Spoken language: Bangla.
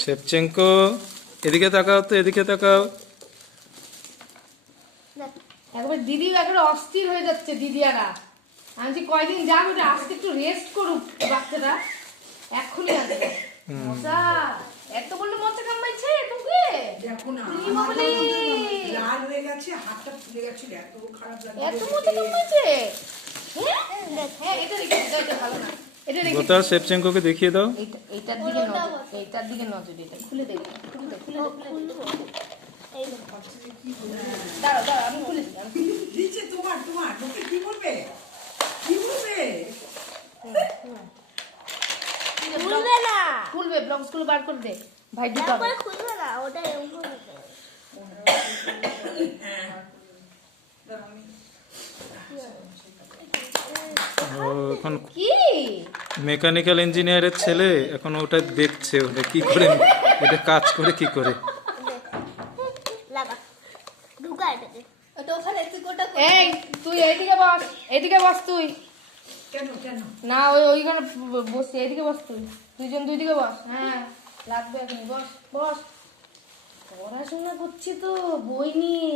শেভচেঙ্কো এদিকে তাকাও তো, এদিকে তাকাও। একবার দিদি একবার অস্থির হয়ে যাচ্ছে দিদিয়ারা। আমি যে কয়দিন যাবো ওটা আজকে একটু রেস্ট করুক বাচ্চারা, এক্ষুনি আসবে। মশা এত বললো মশা কামড়াইছে তোকে, দেখো না লাল হয়ে গেছে, হাতটা ফুলে গেছিল, এত খারাপ লাগছে। এত মশা কামড়াইছে। হ্যাঁ এটা রেখে এটা ভালো না, এটা রেখে গোটা শেভচেঙ্কোকে দেখিয়ে দাও। এইটার দিকে নজর, এইটার দিকে নজর, এটা খুলে দে, দাঁড়াও দাঁড়াও আমি খুলে দিই। দিচ্ছে তোমার লোকে কি বলবে, কি বলবে? খুলবে না, খুলবে, ব্লক স্কুল বার করে দে ভাই, দিতে হবে। খুলবে না, ওটা এরকম দিতে ও এখন কি মেকানিক্যাল ইঞ্জিনিয়ারের ছেলে, এখন ওটা দেখছে, ওটা কি করে, এটা কাজ করে কি করে। লাগা ঢুকা এটাতে। ওটা ওখানে তুই গোটা, এই তুই এইদিকে বস, এইদিকে বস তুই। কেন না ওইখানে বসে, এইদিকে বস তুই, দুইজন দুই দিকে বস। হ্যাঁ লাগবে এখন, বস বস, পড়াশোনা করছি তো বই নিয়ে।